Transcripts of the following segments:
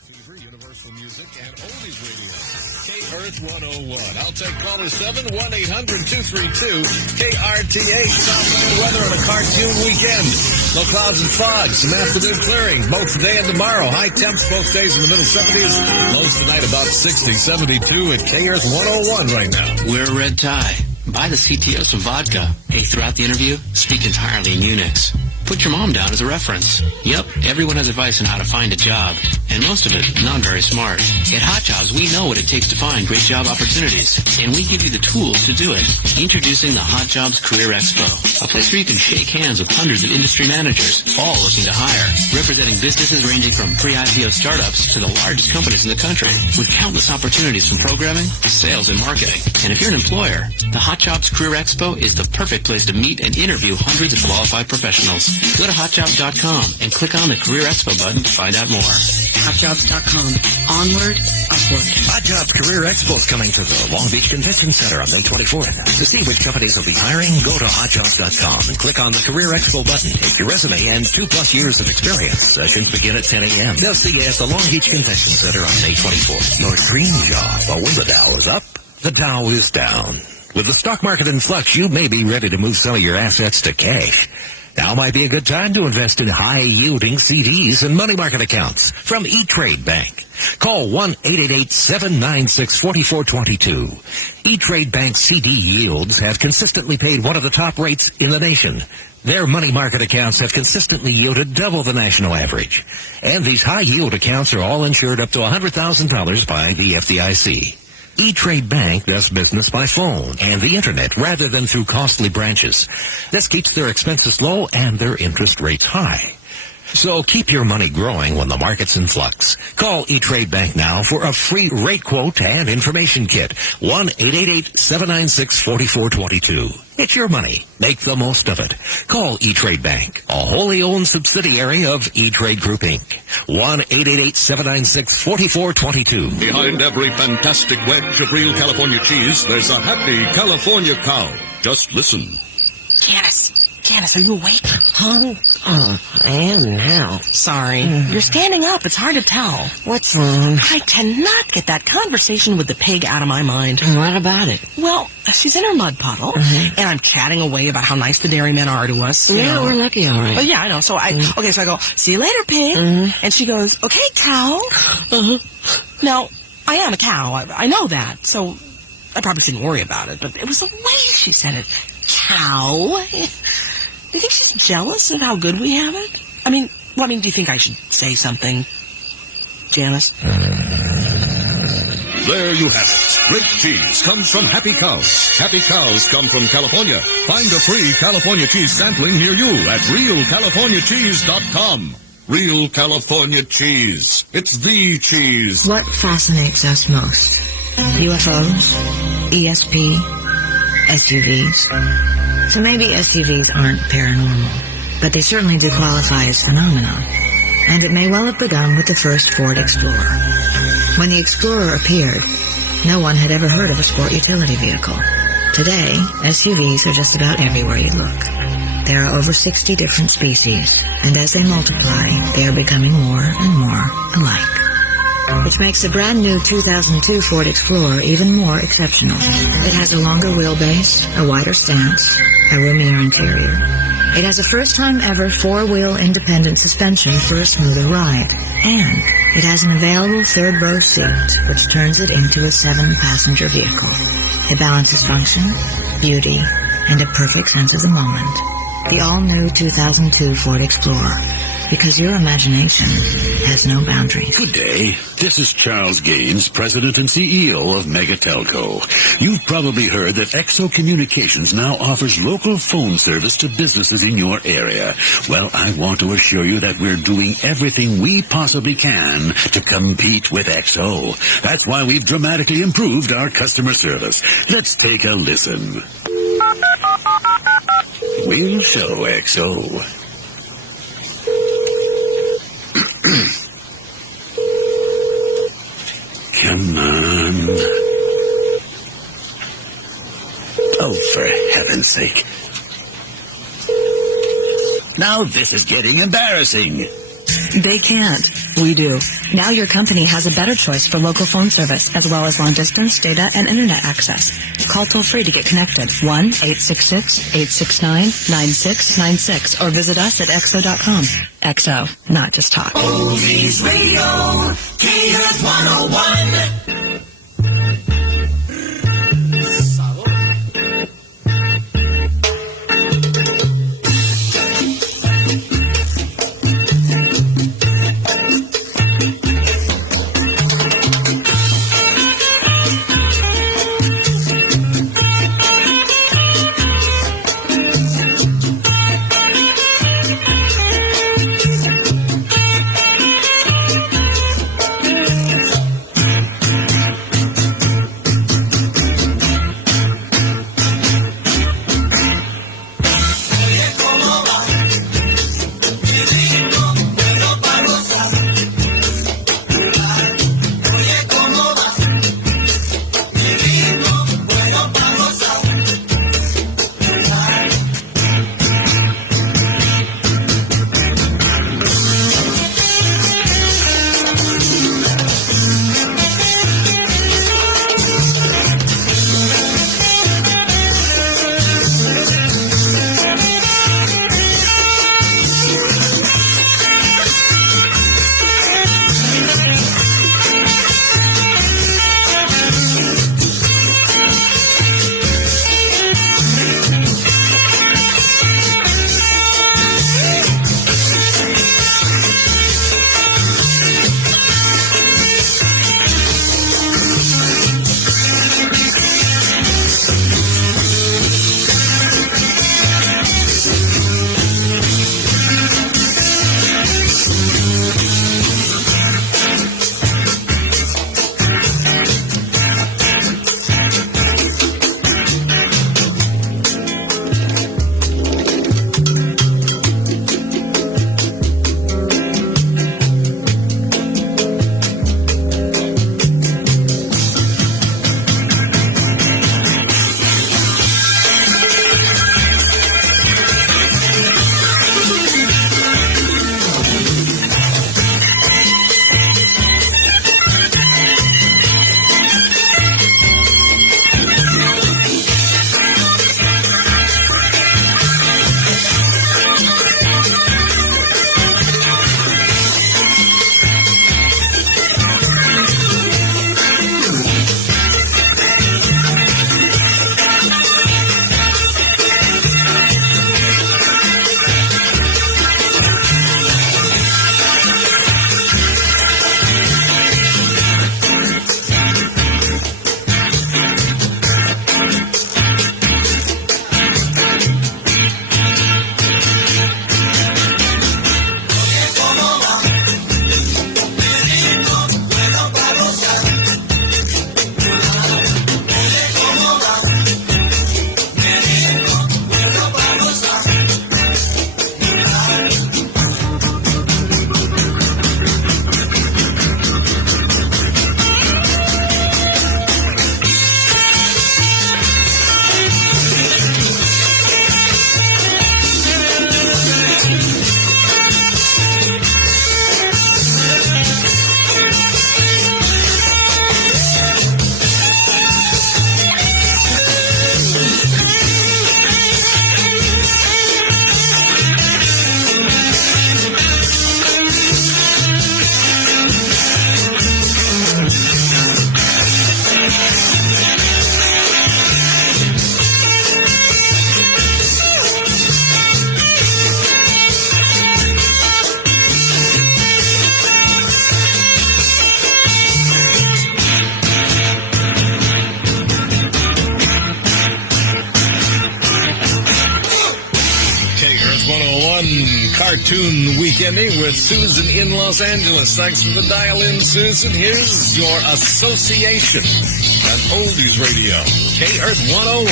Fever, Universal Music, and Oldies Radio. KRTH 101. I'll take caller 7-1-800-232-KRTH. Southland weather on a cartoon weekend. No clouds and fog. Some afternoon clearing. Both today and tomorrow. High temps both days in the middle 70s. Lows tonight about 60, 72 at KRTH 101 right now. Wear a red tie. Buy the CTO some vodka. Hey, throughout the interview, speak entirely in Unix. Put your mom down as a reference. Yep, everyone has advice on how to find a job, and most of it not very smart. At Hot Jobs, we know what it takes to find great job opportunities, and we give you the tools to do it. Introducing the Hot Jobs Career Expo, a place where you can shake hands with hundreds of industry managers, all looking to hire, representing businesses ranging from pre-IPO startups to the largest companies in the country, with countless opportunities from programming, sales, and marketing. And if you're an employer, the Hot Jobs Career Expo is the perfect place to meet and interview hundreds of qualified professionals. Go to hotjobs.com and click on the Career Expo button to find out more. Hotjobs.com. Onward, upward. Hot Jobs Career Expo is coming to the Long Beach Convention Center on May 24th. To see which companies will be hiring, go to hotjobs.com and click on the Career Expo button. Take your resume and 2+ years of experience. Sessions begin at 10 a.m. They'll see you at the Long Beach Convention Center on May 24th. Your dream job. But when the Dow is up, the Dow is down. With the stock market in flux, you may be ready to move some of your assets to cash. Now might be a good time to invest in high-yielding CDs and money market accounts from E-Trade Bank. Call 1-888-796-4422. E-Trade Bank CD yields have consistently paid one of the top rates in the nation. Their money market accounts have consistently yielded double the national average. And these high-yield accounts are all insured up to $100,000 by the FDIC. E-Trade Bank does business by phone and the internet rather than through costly branches. This keeps their expenses low and their interest rates high. So keep your money growing when the market's in flux. Call E-Trade Bank now for a free rate quote and information kit. 1-888-796-4422. It's your money. Make the most of it. Call E-Trade Bank, a wholly owned subsidiary of E-Trade Group, Inc. 1-888-796-4422. Behind every fantastic wedge of real California cheese, there's a happy California cow. Just listen. Janice, are you awake? Huh? Oh, I am now. Sorry. You're standing up. It's hard to tell. What's wrong? I cannot get that conversation with the pig out of my mind. What about it? Well, she's in her mud puddle, and I'm chatting away about how nice the dairymen are to us. Yeah, we're lucky, all right. But yeah, I know. So I go, see you later, pig. And she goes, okay, cow. Now, I am a cow. I know that. So I probably shouldn't worry about it. But it was the way she said it. Cow. Do you think she's jealous of how good we have it? I mean, do you think I should say something, Janice? There you have it. Great cheese comes from happy cows. Happy cows come from California. Find a free California cheese sampling near you at realcaliforniacheese.com. Real California cheese. It's the cheese. What fascinates us most? UFOs? ESP? SUVs? So maybe SUVs aren't paranormal, but they certainly do qualify as phenomenon. And it may well have begun with the first Ford Explorer. When the Explorer appeared, no one had ever heard of a sport utility vehicle. Today, SUVs are just about everywhere you look. There are over 60 different species, and as they multiply, they are becoming more and more alike. Which makes the brand new 2002 Ford Explorer even more exceptional. It has a longer wheelbase, a wider stance, a roomier interior. It has a first-time ever 4-wheel independent suspension for a smoother ride. And it has an available third-row seat, which turns it into a 7-passenger vehicle. It balances function, beauty, and a perfect sense of the moment. The all-new 2002 Ford Explorer. Because your imagination has no boundaries. Good day. This is Charles Gaines, President and CEO of Mega Telco. You've probably heard that XO Communications now offers local phone service to businesses in your area. Well, I want to assure you that we're doing everything we possibly can to compete with XO. That's why we've dramatically improved our customer service. Let's take a listen. We'll show XO. Come on. Oh, for heaven's sake. Now this is getting embarrassing. They can't. We do. Now your company has a better choice for local phone service, as well as long-distance data and internet access. Call toll-free to get connected. 1-866-869-9696 or visit us at exo.com. Exo, not just talk. Oldies Radio, KRTH 101. Cartoon Weekending with Susan in Los Angeles. Thanks for the dial-in, Susan. Here's your association on Oldies Radio, KRTH 101.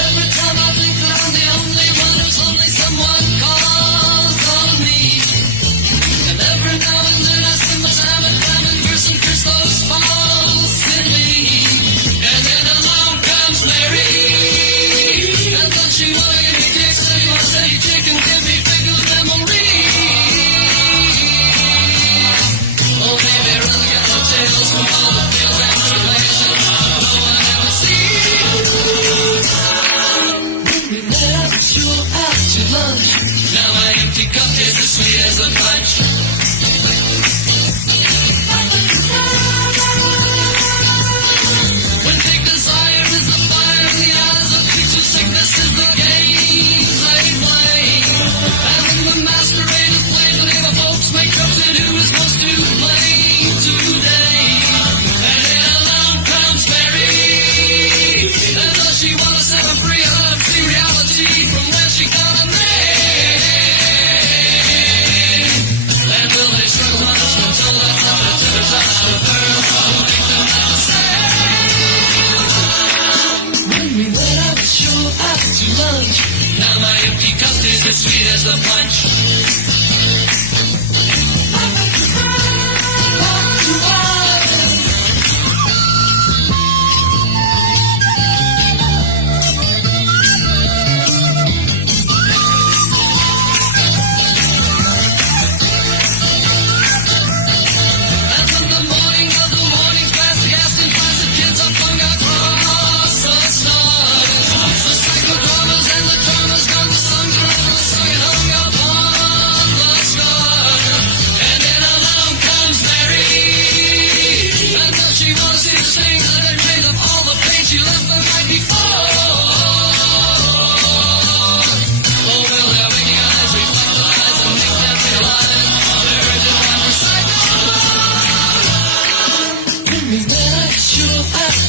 Every time I think that I'm the only one, there's only someone calls on me. And every now and then I spend my time at climbing verse and curse those false in me. And then along comes Mary. And don't you wanna give me dicks, so you wanna say chicken, give me pickled memories.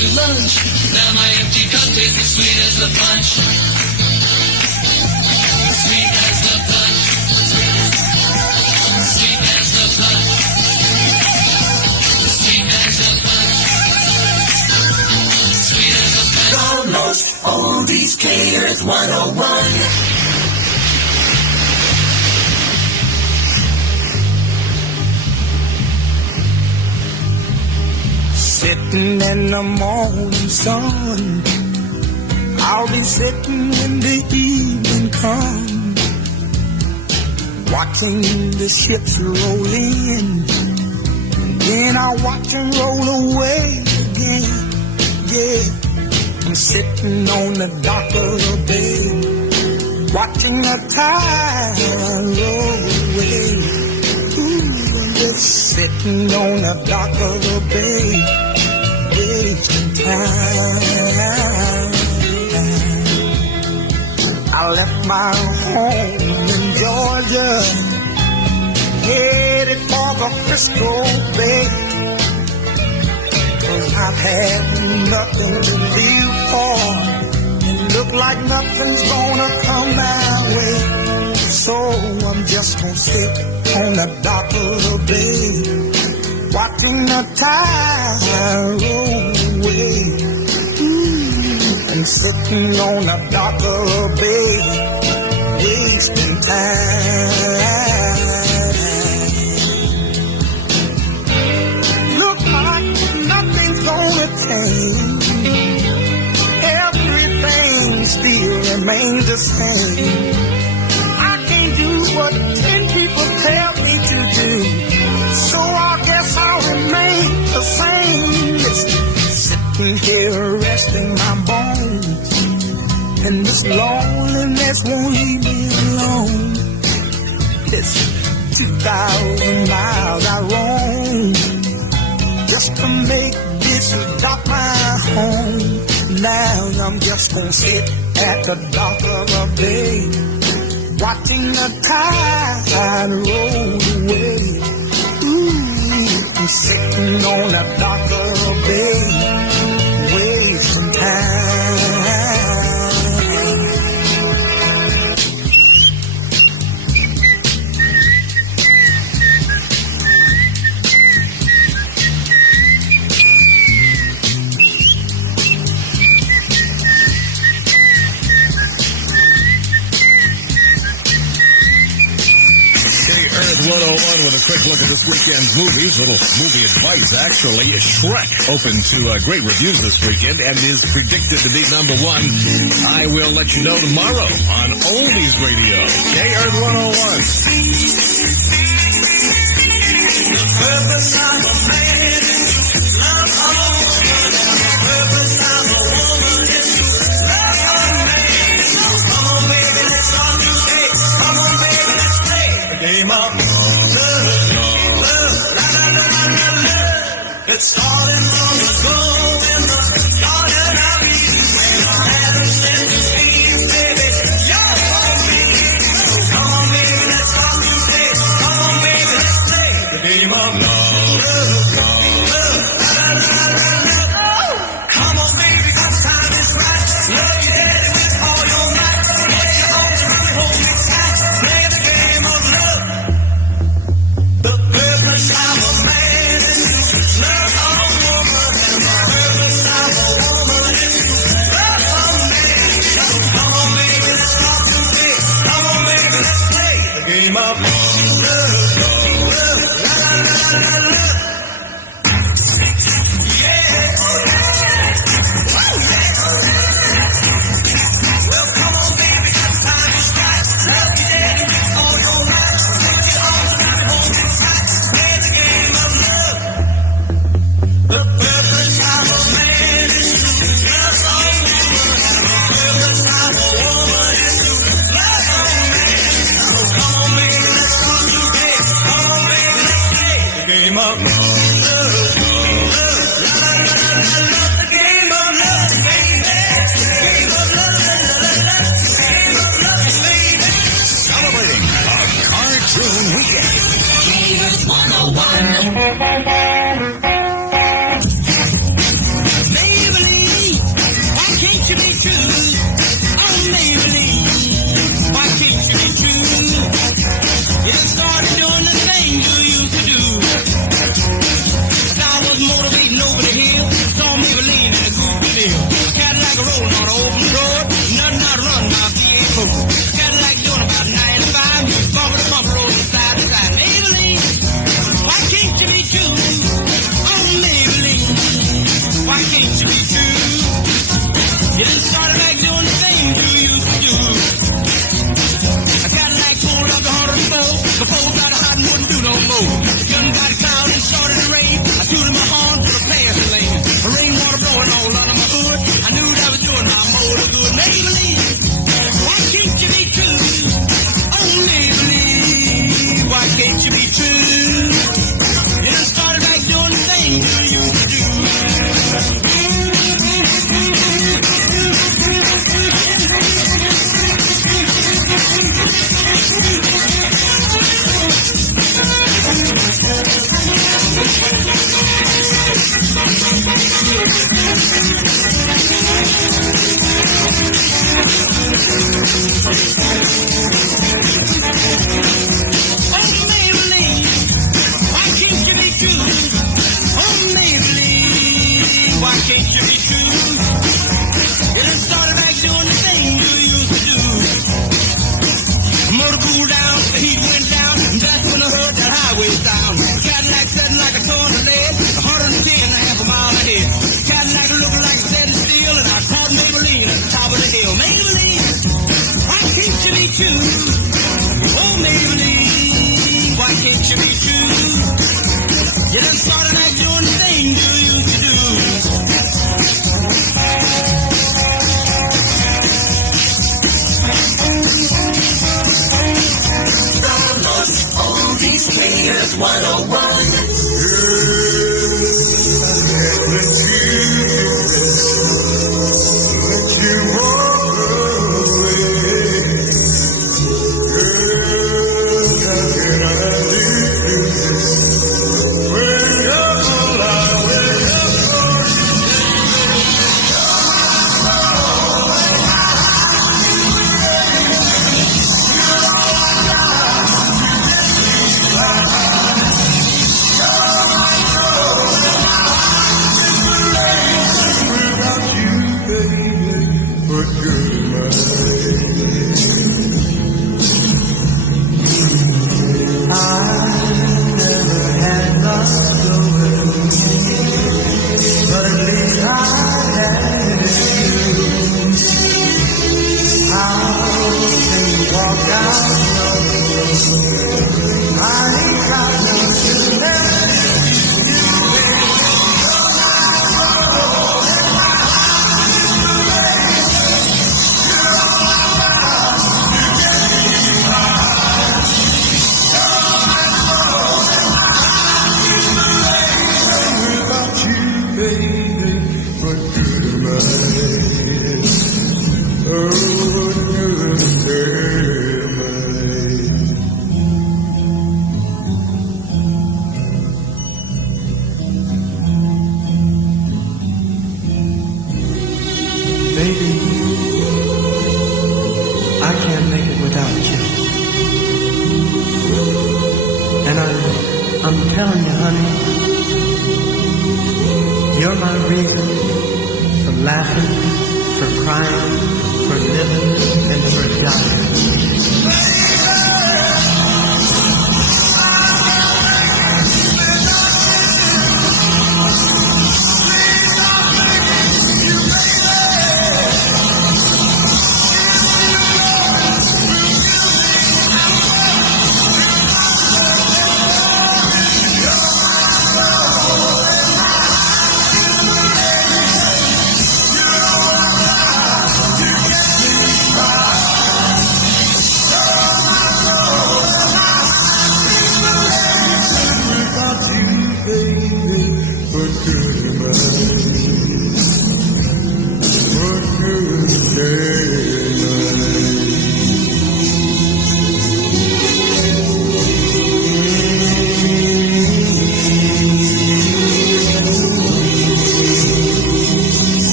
to lunch. Now my empty cup tastes as sweet as the punch. Sweet as the punch. Sweet as the punch. Sweet as the punch. Sweet as the punch. The most oldies KRTH 101. Sitting in the morning sun, I'll be sitting when the evening comes, watching the ships roll in, and then I'll watch them roll away again. Yeah, I'm sitting on the dock of the bay, watching the tide roll away. Ooh, I'm just sitting on the dock of the bay, wasting time. I left my home in Georgia, headed for the Frisco Bay, 'cause I've had nothing to live for, and look like nothing's gonna come my way. So I'm just gonna sit on the dock of the bay, watching the tide roll away. I'm sitting on the dock of the bay, wasting time. Look like nothing's gonna change, everything still remains the same. I can't do what 10 people tell me to do, so I guess I'll remain the same. It's sitting here resting my bones, and this loneliness won't leave me alone. It's 2,000 miles I roam just to make this dock my home. Now I'm just gonna sit at the dock of the bay, watching the tide roll away. I'm sitting on the dock of the bay, wasting time. KRTH 101 with a quick look at this weekend's movies. Little movie advice, actually. Shrek opened to great reviews this weekend and is predicted to be number one. I will let you know tomorrow on Oldies Radio. KRTH 101. The purpose of a man is to love a woman. The purpose of a woman is to love a man. So come on, baby, let's start today. Come on, baby, let's play the game of love, love, la la la la la love. It's starting long ago in the garden of Eden, when the Adam said to Eve, baby, you're for me. So come on, baby, let's start today. Come on, baby, let's play the game of love, love, love, la la la la la. Come on, baby, 'cause time is right. Love your daddy with all your might. Put your arms around me, hold me tight. Play the game of love. The purpose of a man is to love a woman, and the purpose of a woman is to love a man. So come on, baby, let's start today. Come on, baby, let's play the game of love, love, love, la la la la la. Yeah. Well, come on, baby, 'cause time is right. Love your daddy with all your might. Put your arms around me, hold me tight. Play the game of love. The purpose of a man is to love a woman. The purpose of a woman is to love a man. So come on, baby, let's start today. Come on, baby, let's play the game of love, love, love, la la la la la. The game of love, baby. The game of love, la la la la. The game of love, baby. Celebrating a cartoon weekend. KRTH 101. Maybe and wouldn't do no more. The gun got cloud and started to rain. I tooted my horn for the passing lane. The rainwater blowing all under my hood. I knew that I was doing my motor good. Maybelline, why can't you be true? Oh, Maybelline, why can't you be true? You done started back doing the thing you used to do.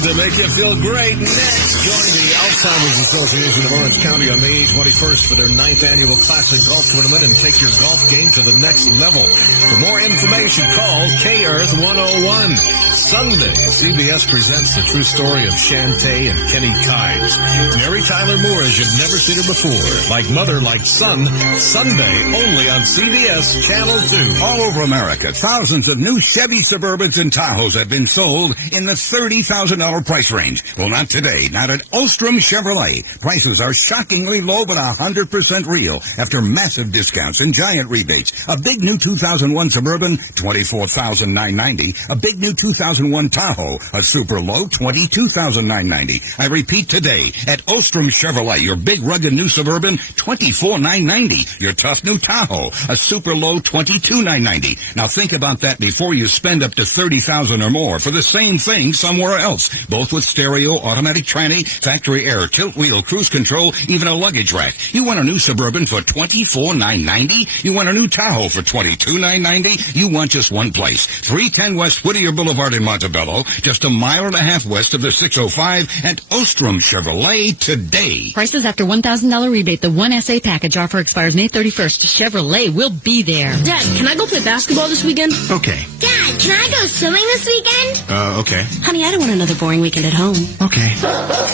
to make you feel great. Next, join the Alzheimer's Association of Orange County on May 21st for their 9th annual Classic Golf Tournament and take your golf game to the next level. For more information, call KRTH 101. Sunday, CBS presents the true story of Shantae and Kenny Kives. Mary Tyler Moore as you've never seen her before. Like mother, like son. Sunday, only on CBS Channel 2. All over America, thousands of new Chevy Suburbans and Tahoes have been sold in the $30,000 price range. Well, not today. Not at Ostrom Chevrolet. Prices are shockingly low, but 100% real after massive discounts and giant rebates. A big new 2001 Suburban, $24,990. A big new 2001 Tahoe, a super low, $22,990. I repeat today, at Ostrom Chevrolet, your big rugged new Suburban, $24,990. Your tough new Tahoe, a super low, $22,990. Now think about that before you spend up to $30,000 or more for the same thing somewhere else. Both with stereo, automatic tranny, factory air, tilt wheel, cruise control, even a luggage rack. You want a new Suburban for $24,990? You want a new Tahoe for $22,990? You want just one place. 310 West Whittier Boulevard in Montebello, just a mile and a half west of the 605 at Ostrom Chevrolet today. Prices after $1,000 rebate. The 1SA package offer expires May 31st. Chevrolet will be there. Dad, can I go play basketball this weekend? Okay. Dad, can I go swimming this weekend? Okay. Honey, I don't want another boring weekend at home. Okay.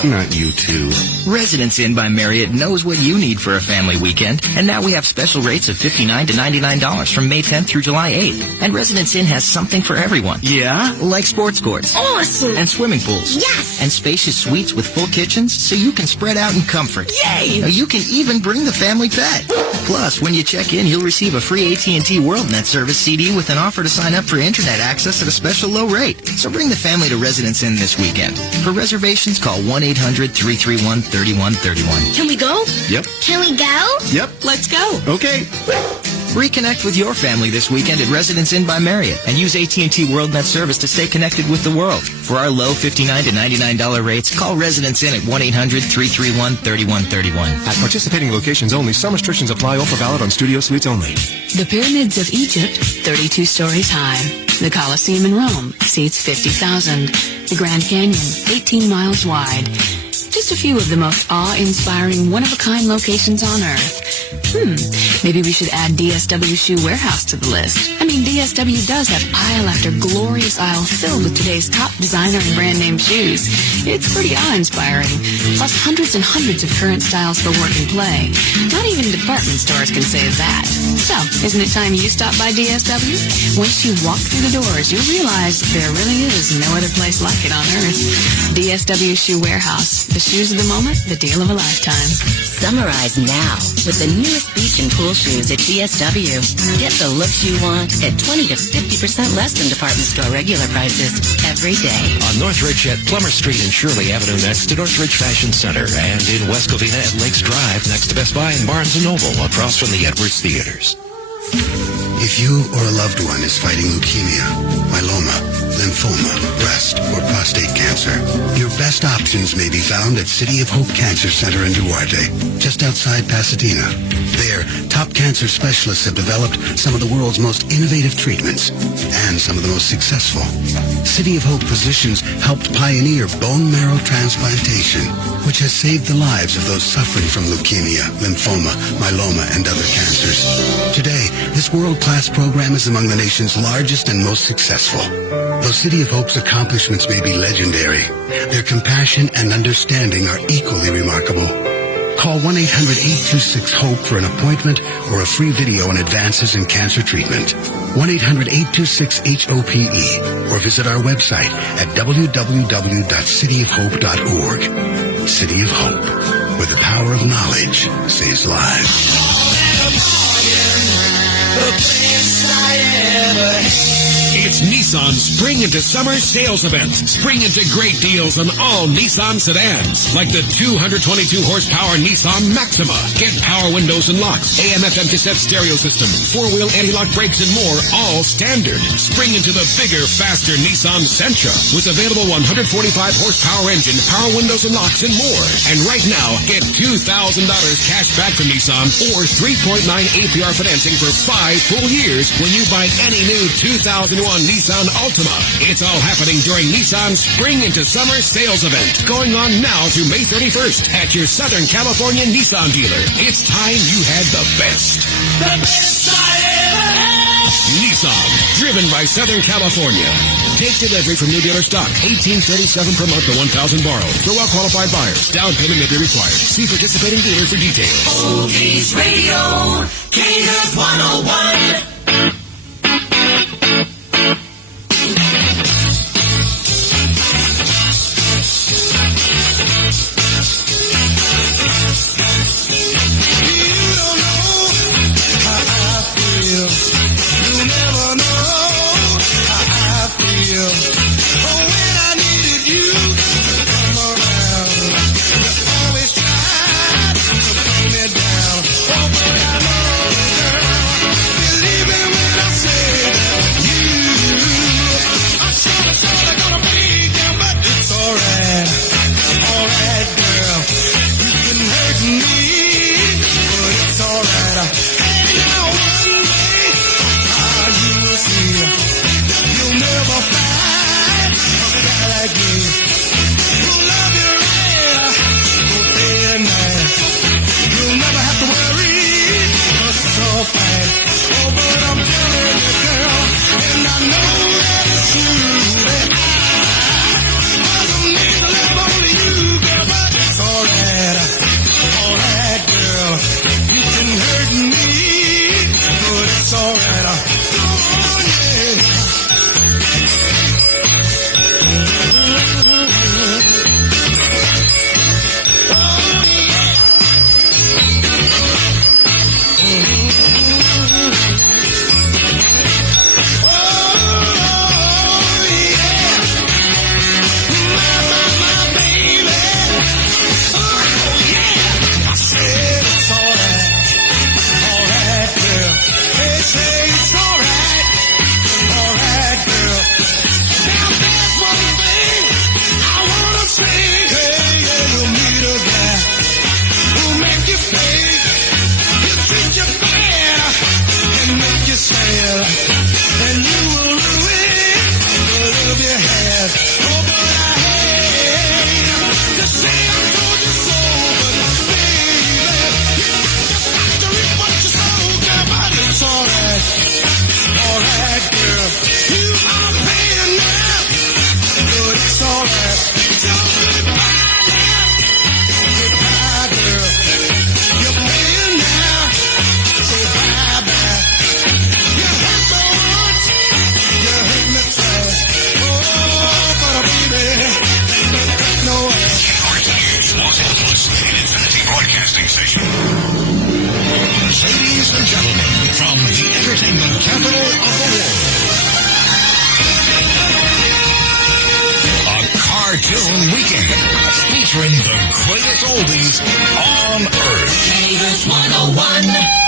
Not you two. Residence Inn by Marriott knows what you need for a family weekend, and now we have special rates of $59 to $99 from May 10th through July 8th. And Residence Inn has something for everyone. Yeah? Like sports courts. Awesome! And swimming pools. Yes! And spacious suites with full kitchens so you can spread out in comfort. Yay! Now, you can even bring the family pet. Plus, when you check in, you'll receive a free AT&T WorldNet service CD with an offer to sign up for internet access at a special low rate. So bring the family to Residence Inn this weekend. For reservations, call 1-800-331-3131. Can we go? Yep. Can we go? Yep. Let's go. Okay. Reconnect with your family this weekend at Residence Inn by Marriott and use AT&T WorldNet service to stay connected with the world. For our low $59 to $99 rates, call Residence Inn at 1-800-331-3131. At participating locations only, some restrictions apply. Offer valid on studio suites only. The pyramids of Egypt, 32 stories high. The Colosseum in Rome seats 50,000. The Grand Canyon, 18 miles wide. Just a few of the most awe-inspiring, one-of-a-kind locations on Earth. Maybe we should add DSW Shoe Warehouse to the list. I mean, DSW does have aisle after glorious aisle filled with today's top designer and brand name shoes. It's pretty awe-inspiring. Plus hundreds and hundreds of current styles for work and play. Not even department stores can say that. So, isn't it time you stop by DSW? Once you walk through the doors, you'll realize there really is no other place like it on Earth. DSW Shoe Warehouse. The shoes of the moment, the deal of a lifetime. Summerize now with the newest beach and pool shoes at DSW. Get the looks you want at 20 to 50% less than department store regular prices every day. On Northridge at Plummer Street and Shirley Avenue next to Northridge Fashion Center, and in West Covina at Lakes Drive next to Best Buy and Barnes & Noble across from the Edwards Theaters. If you or a loved one is fighting leukemia, myeloma, lymphoma, breast, or prostate cancer, your best options may be found at City of Hope Cancer Center in Duarte, just outside Pasadena. There, top cancer specialists have developed some of the world's most innovative treatments and some of the most successful. City of Hope physicians helped pioneer bone marrow transplantation, which has saved the lives of those suffering from leukemia, lymphoma, myeloma, and other cancers. Today, this world-class program is among the nation's largest and most successful. Though City of Hope's accomplishments may be legendary, their compassion and understanding are equally remarkable. Call 1-800-826-HOPE for an appointment or a free video on advances in cancer treatment. 1-800-826-HOPE or visit our website at www.cityofhope.org. City of Hope, where the power of knowledge saves lives. It's Nissan's Spring into Summer Sales Event. Spring into great deals on all Nissan sedans, like the 222 horsepower Nissan Maxima. Get power windows and locks, AM/FM cassette stereo system, four-wheel anti-lock brakes, and more, all standard. Spring into the bigger, faster Nissan Sentra with available 145 horsepower engine, power windows and locks, and more. And right now, get $2,000 cash back from Nissan or 3.9 APR financing for 5 full years when you buy any new 2001 Nissan Nissan Altima. It's all happening during Nissan's Spring into Summer sales event, going on now through May 31st at your Southern California Nissan dealer. It's time you had the best. The best I ever had. Nissan, driven by Southern California. Take delivery from new dealer stock. $1,837 per month to $1,000 borrowed. For well-qualified buyers, down payment may be required. See participating dealer for details. Oldies Radio, KRTH 101. Ladies and gentlemen, from the entertainment capital of the world, a cartoon weekend featuring the greatest oldies on earth. KRTH 101.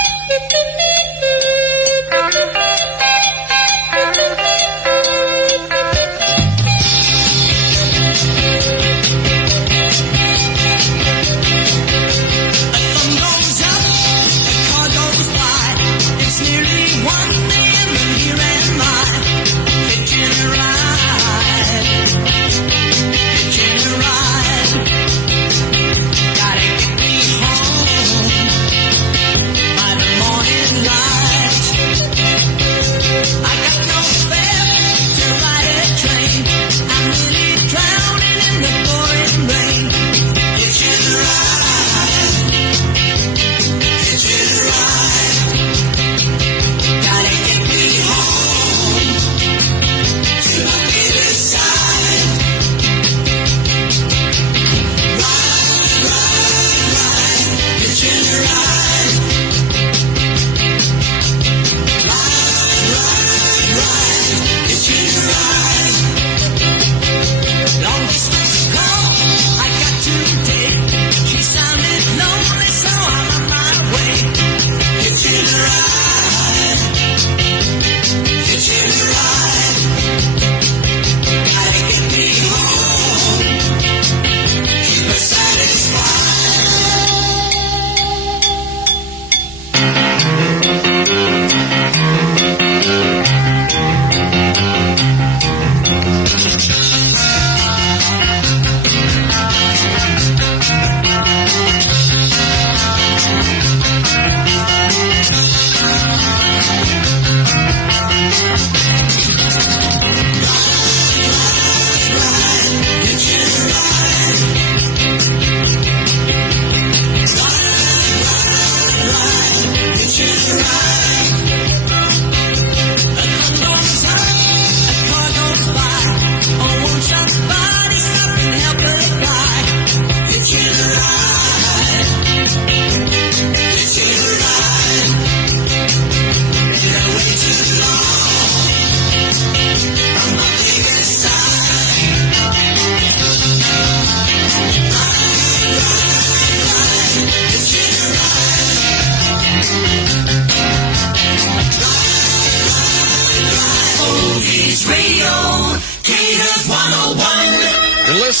Gotta get me home.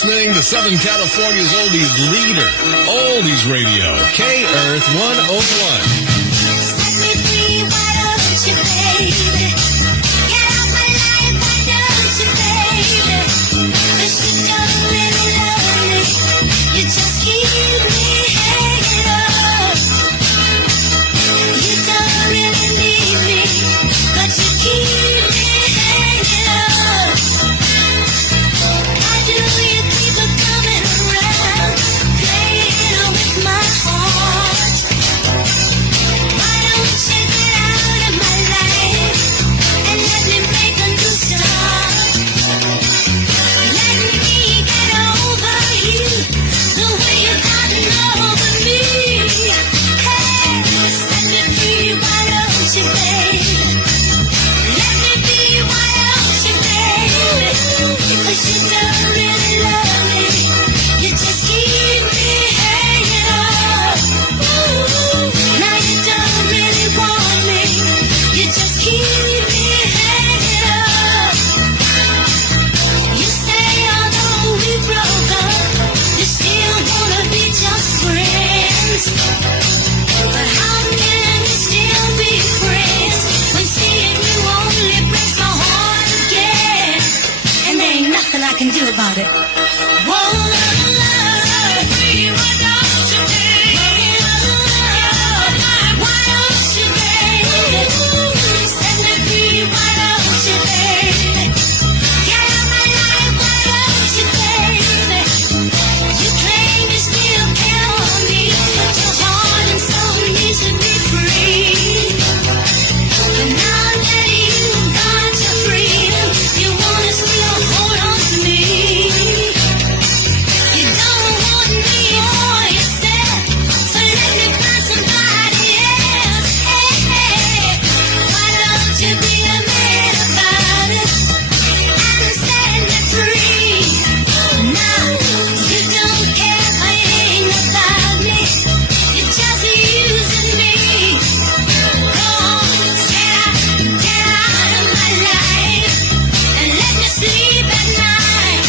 listening to Southern California's oldies leader, Oldies Radio, KRTH 101. Set me free, why don't you, baby? Get out my life, why don't you, baby? 'Cause you don't really love me. You just keep me hanging up. You don't really need me, but you keep me hanging up. Why do you keep on coming around, playing with my heart? Why don't you get out of my life and let me make a new start? Let me get over you the way you gotten over me. Hey, set me free, why don't you, baby? Let me be, why don't you, baby? Because you don't really love me. You just keep me hanging up. Now you don't really want me. You just keep me hanging up. You say although we broke up, you still wanna be just friends. But how can we still be friends when seeing you only breaks my heart again? And there ain't nothing I can do about it. Whoa, why don't you, baby? Why don't you, baby? Set me free, why don't you, baby? Get out my life, why don't you, baby? You claim you still care for me, but your heart and soul needs to be free. But now that you've got your freedom, you wanna still hold on to me. You don't want me for yourself, so let me find somebody else. Hey, hey, why don't you be a man about it and set me free? Now you don't care a thing about me, you're just using me. Go on, get out of my life and let me sleep at night.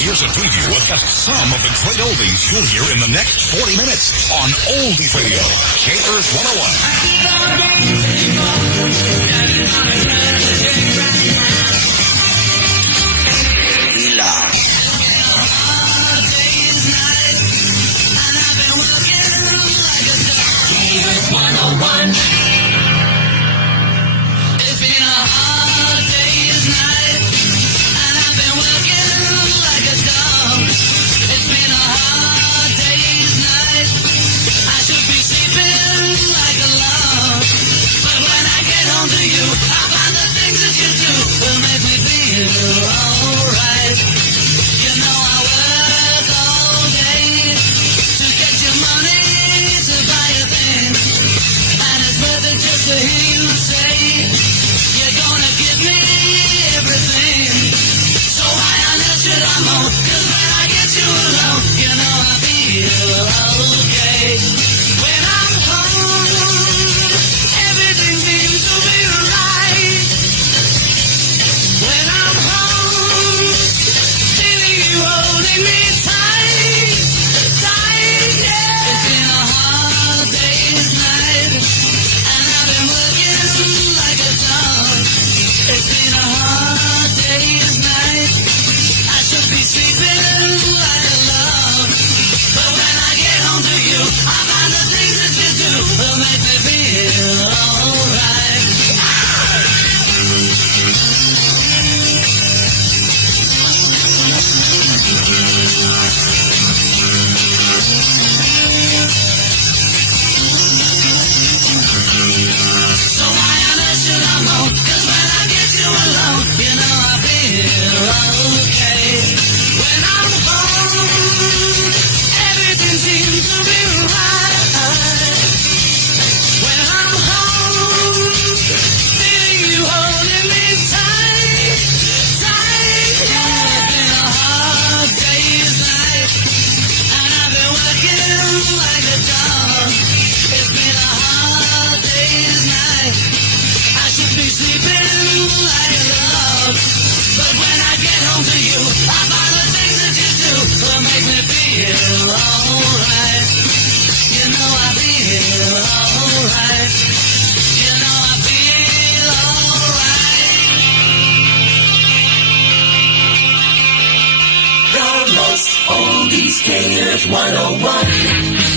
Here's a preview of just some of the great oldies you'll hear in the next 40 minutes on Oldies Radio, KRTH 101. It's been a hard day's night, and I've been working like a dog. It's been a hard day's night. I should be sleeping like a log, but when I get home to you, I find me feel alright. You know I feel alright. You know I feel alright. The most oldies KRTH 101.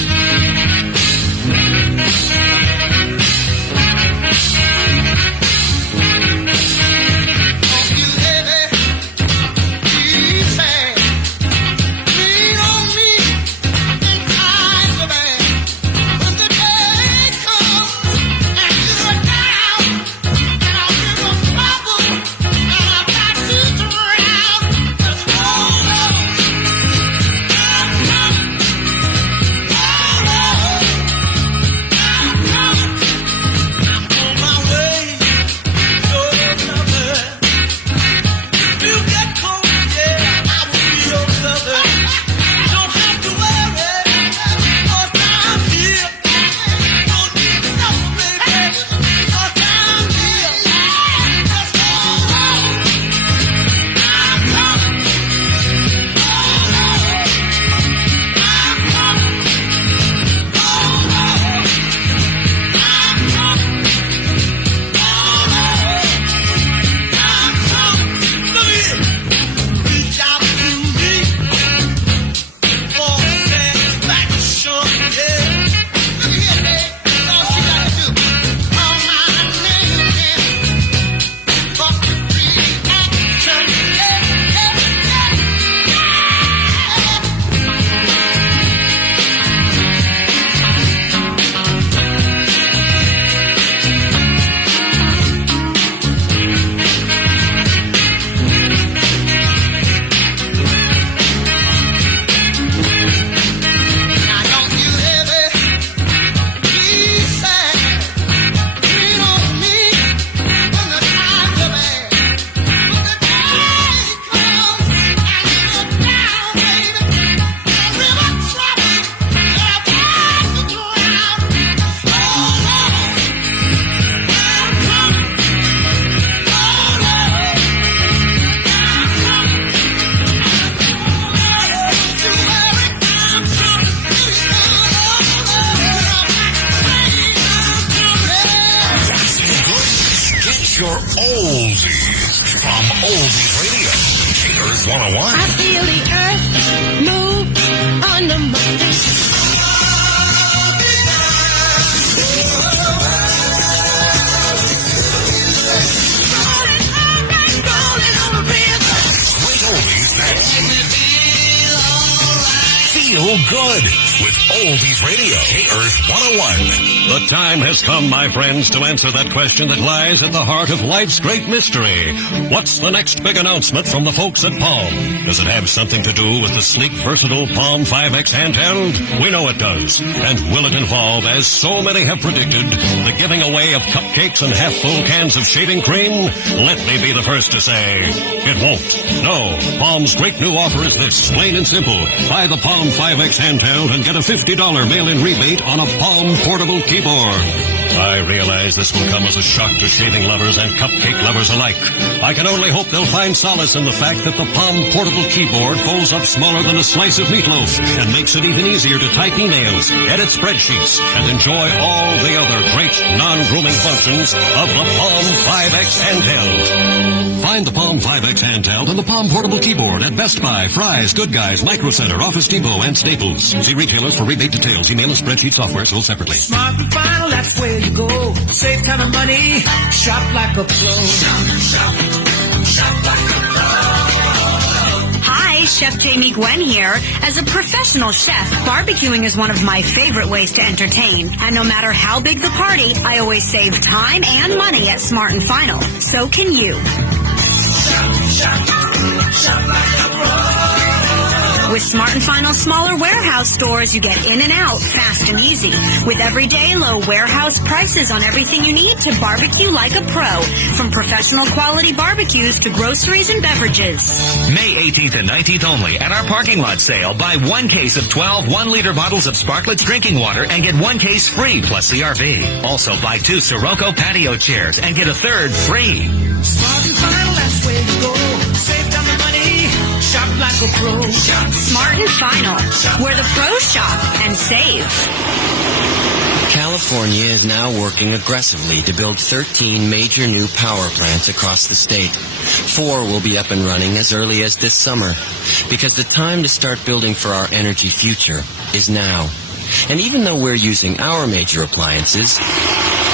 Your oldies from Oldies Radio. KRTH 101. I feel the earth move under my feet. Great oldies that make me feel good with Oldies Radio. KRTH 101. The time has come, my friends, to answer that question that lies at the heart of life's great mystery. What's the next big announcement from the folks at Palm? Does it have something to do with the sleek, versatile Palm 5X handheld? We know it does. And will it involve, as so many have predicted, the giving away of cupcakes and half-full cans of shaving cream? Let me be the first to say, it won't. No, Palm's great new offer is this, plain and simple. Buy the Palm 5X handheld and get a $50 mail-in rebate on a Palm portable keyboard. I realize this will come as a shock to shaving lovers and cupcake lovers alike. I can only hope they'll find solace in the fact that the Palm portable keyboard folds up smaller than a slice of meatloaf and makes it even easier to type emails, edit spreadsheets, and enjoy all the other great non-grooming functions of the Palm 5X handheld. Find the Palm 5X handheld and the Palm portable keyboard at Best Buy, Fry's, Good Guys, Micro Center, Office Depot, and Staples. See retailers for rebate details. Email and spreadsheet software sold separately. Smart and Final, that's where you go. Save time and money. Shop like a pro. Shop like a pro. Hi, Chef Jamie Gwen here. As a professional chef, barbecuing is one of my favorite ways to entertain. And no matter how big the party, I always save time and money at Smart and Final. So can you. Shop like a pro. With Smart & Final's smaller warehouse stores, you get in and out fast and easy. With everyday low warehouse prices on everything you need to barbecue like a pro. From professional quality barbecues to groceries and beverages. May 18th and 19th only at our parking lot sale. Buy 1 case of 12 1-liter bottles of Sparkletts drinking water and get 1 case free plus CRV. Also buy 2 Sirocco patio chairs and get a 3rd free. Smart and Final, that's where you go. Save time and money. shop like a pro. Smart and Final, where the pros shop and save. California is now working aggressively to build 13 major new power plants across the state. 4 will be up and running as early as this summer, because the time to start building for our energy future is now. And even though we're using our major appliances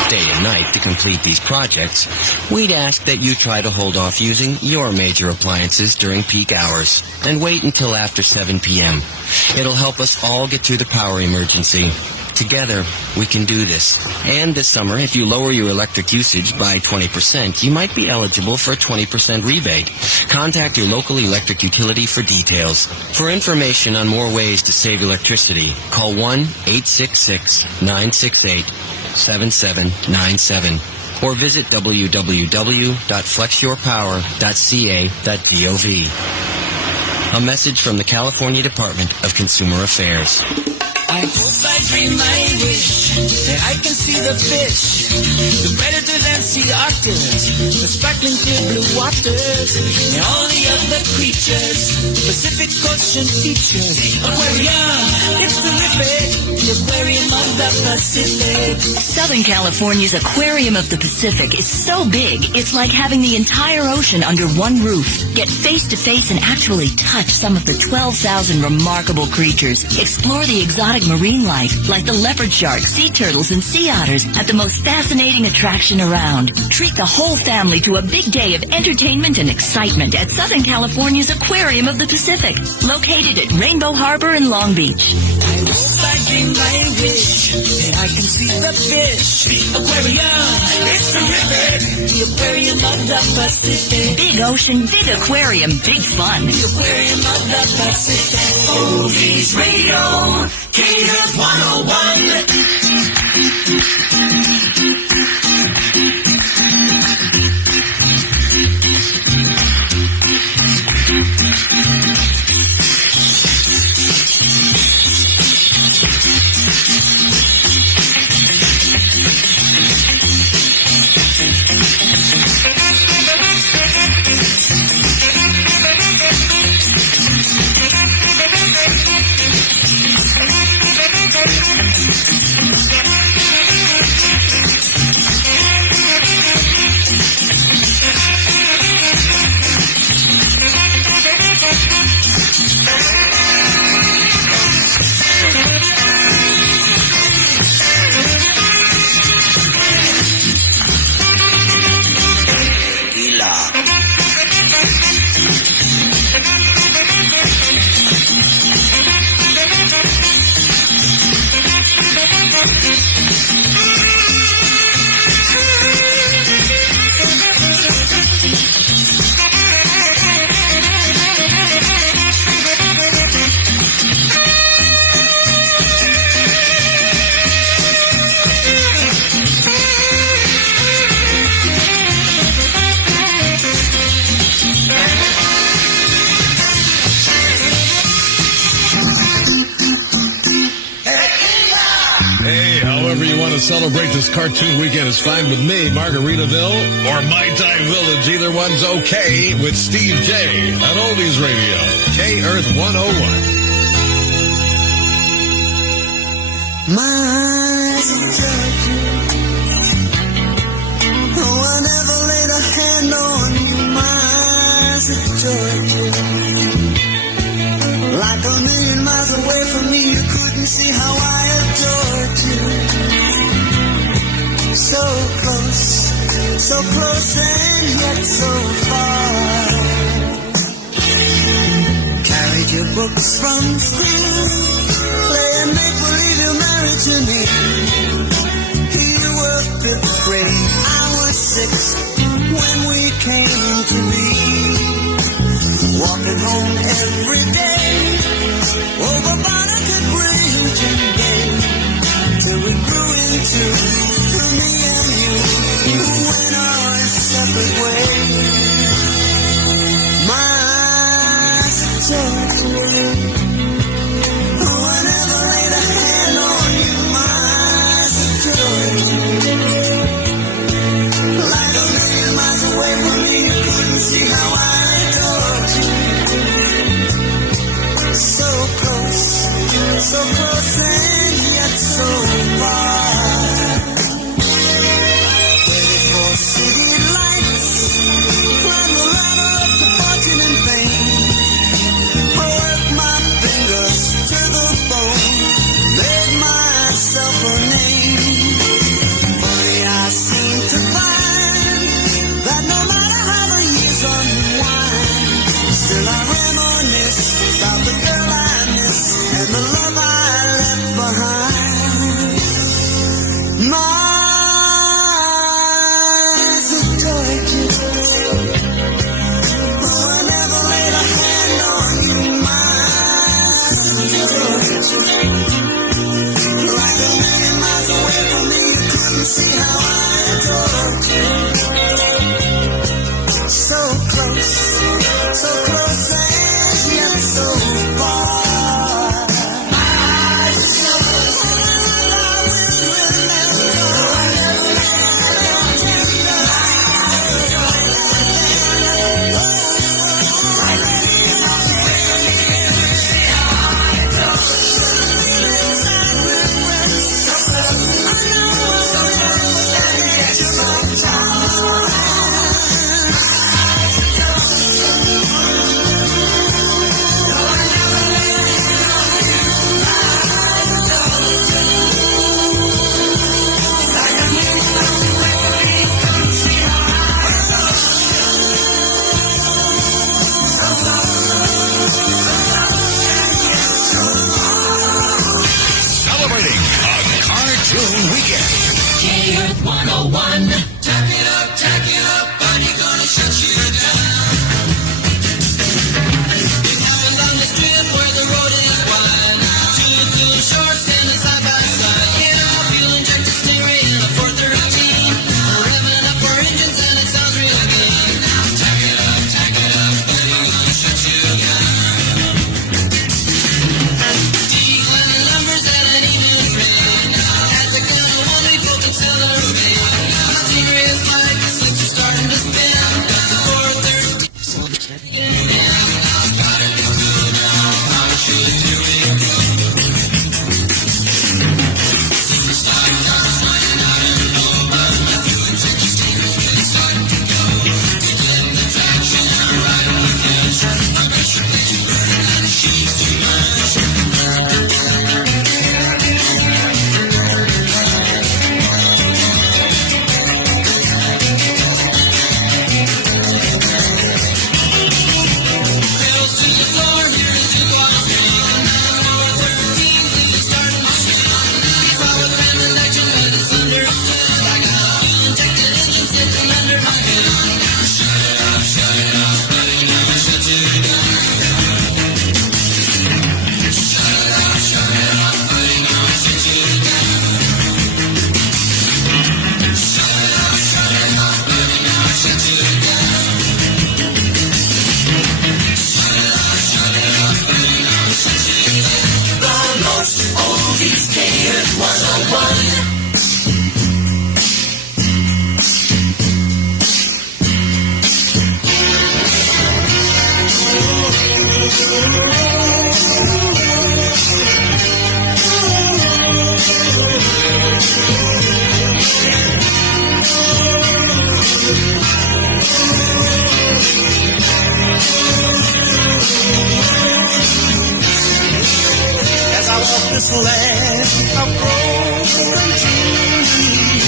day and night to complete these projects, we'd ask that you try to hold off using your major appliances during peak hours and wait until after 7 p.m. It'll help us all get through the power emergency. Together, we can do this. And this summer, if you lower your electric usage by 20%, you might be eligible for a 20% rebate. Contact your local electric utility for details. For information on more ways to save electricity, call 1-866-968-7797 or visit www.flexyourpower.ca.gov. A message from the California Department of Consumer Affairs. I hope, I dream, I wish that I can see the fish, the predators and sea otters, the sparkling clear blue waters, and all the other creatures, Pacific Ocean features. Aquarium, it's terrific, the aquarium of the Pacific. Southern California's Aquarium of the Pacific is so big, it's like having the entire ocean under one roof. Get face-to-face and actually touch some of the 12,000 remarkable creatures. Explore the exotic marine life, like the leopard shark, sea turtles, and sea otters at the most fascinating attraction around. Treat the whole family to a big day of entertainment and excitement at Southern California's Aquarium of the Pacific, located at Rainbow Harbor in Long Beach. I hope, I dream, I wish that I can see the fish. Aquarium, it's terrific, the aquarium of the Pacific. Big ocean, big aquarium, big fun. The aquarium of the Pacific. Oldies Radio, KRTH 'em. However you want to celebrate this cartoon weekend is fine with me, Margaritaville or My Time Village. Either one's okay with Steve J on Oldies Radio, KRTH 101. My eyes are judging. Oh, I never laid a hand on you. My eyes are judging. Like a million miles away from me, you couldn't see how I adored you. So close and yet so far. Carried your books from school, play and make believe you're married to me. You were 5th grade, I was 6 when we came to be. Walking home every day, over Barnegat Bridge and Bay, till we grew into me and you, went our separate ways. My eyes are judging. Oh, I never laid a hand on you. My eyes are judging. Like a million miles away from me, you couldn't see how I adored you. so close and yet so far. Waiting for city lights, climb the ladder up to fortune and fame. Work my fingers to the bone, made myself a name. Only I seem to find that no matter how the years unwind, still I reminisce about the girl I miss and the love I left behind. My eyes adored you, though I never laid a hand on you. My eyes adored you, like a million miles away from me, you couldn't see how I adored you. So close and yet so far. Celebrating a cartoon weekend. K-Earth 101. Tack it up, buddy, gonna shut you down. It happened on the strip where the road is wide. Two shorts standing side by side. Yeah, fuel injected steering in a 413. We're revving up our engines and it sounds real good. Tack it up, buddy, gonna shut you down. Declining numbers at an even rate. At the gun, only folk can celebrate. Mysterious like the six are starting to spin. 413. As I walk this land of broken trees,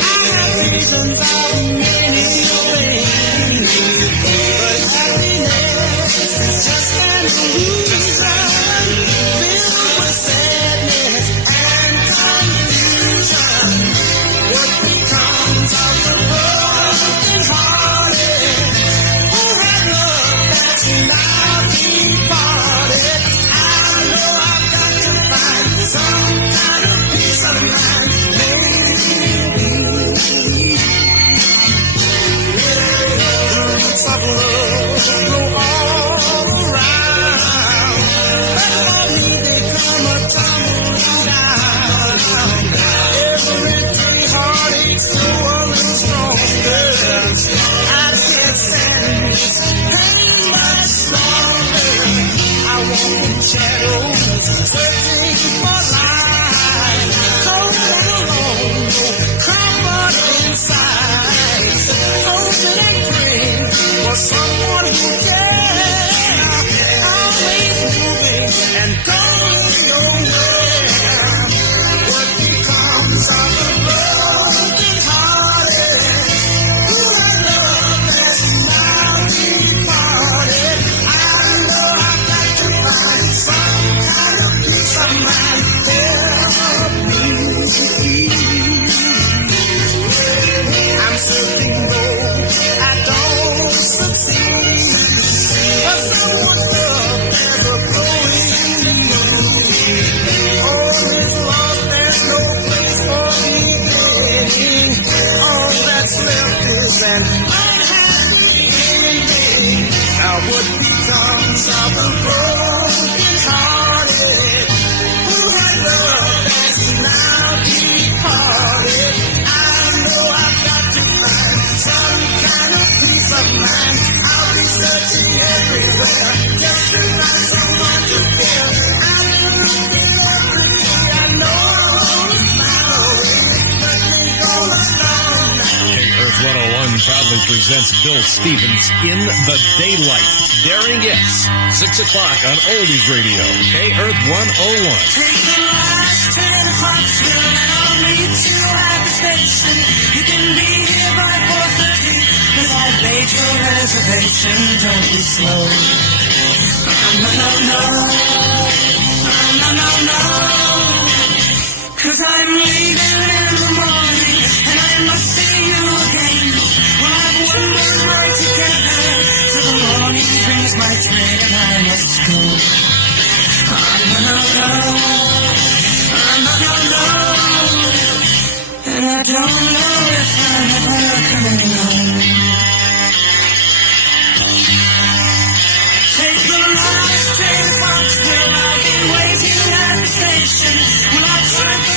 I have reasons of many ways, but happiness is just an illusion, filled with sadness and confusion. What becomes of the broken hearted who have loved that's now departed? I know I've got to find some kind of peace of mind. The roots of love grow all around, but shadows, searching for light. Cold and alone, comfort inside. Hoping and praying for someone who cares. Always moving and going nowhere. What becomes of the broken hearted? Who I love has now departed. I know I've got to find some kind of peace of mind. Help me. I'm searching though I don't succeed. But someone's love never growing. All is lost, there's no place for me begging. All that's left is an unhappy ending. Now what becomes of the broken hearted? Who I love has now departed. I know I've got to find some kind of peace of mind. I'll be searching everywhere just to find someone to care. I've been looking everything I know is my way. Nothing gonna stop now. Earth 101 proudly presents Bill Stevens in the Daylight. Daring Yes, 6 o'clock on Oldies Radio. Earth 101. Take the last train to Clarksville and I'll meet you at the station. You can be here by 4:30 'cause I've made your reservation. Don't be slow. No, no, no. No, no, no. 'Cause I'm leaving in the morning and I must see you again. Well, I've wondered where to get there till the morning brings my train and I must go. No, no, no. No, no, no. And I don't know if I'm ever coming home. Take the last train to Foxville. I'll be waiting at the station. Will I try to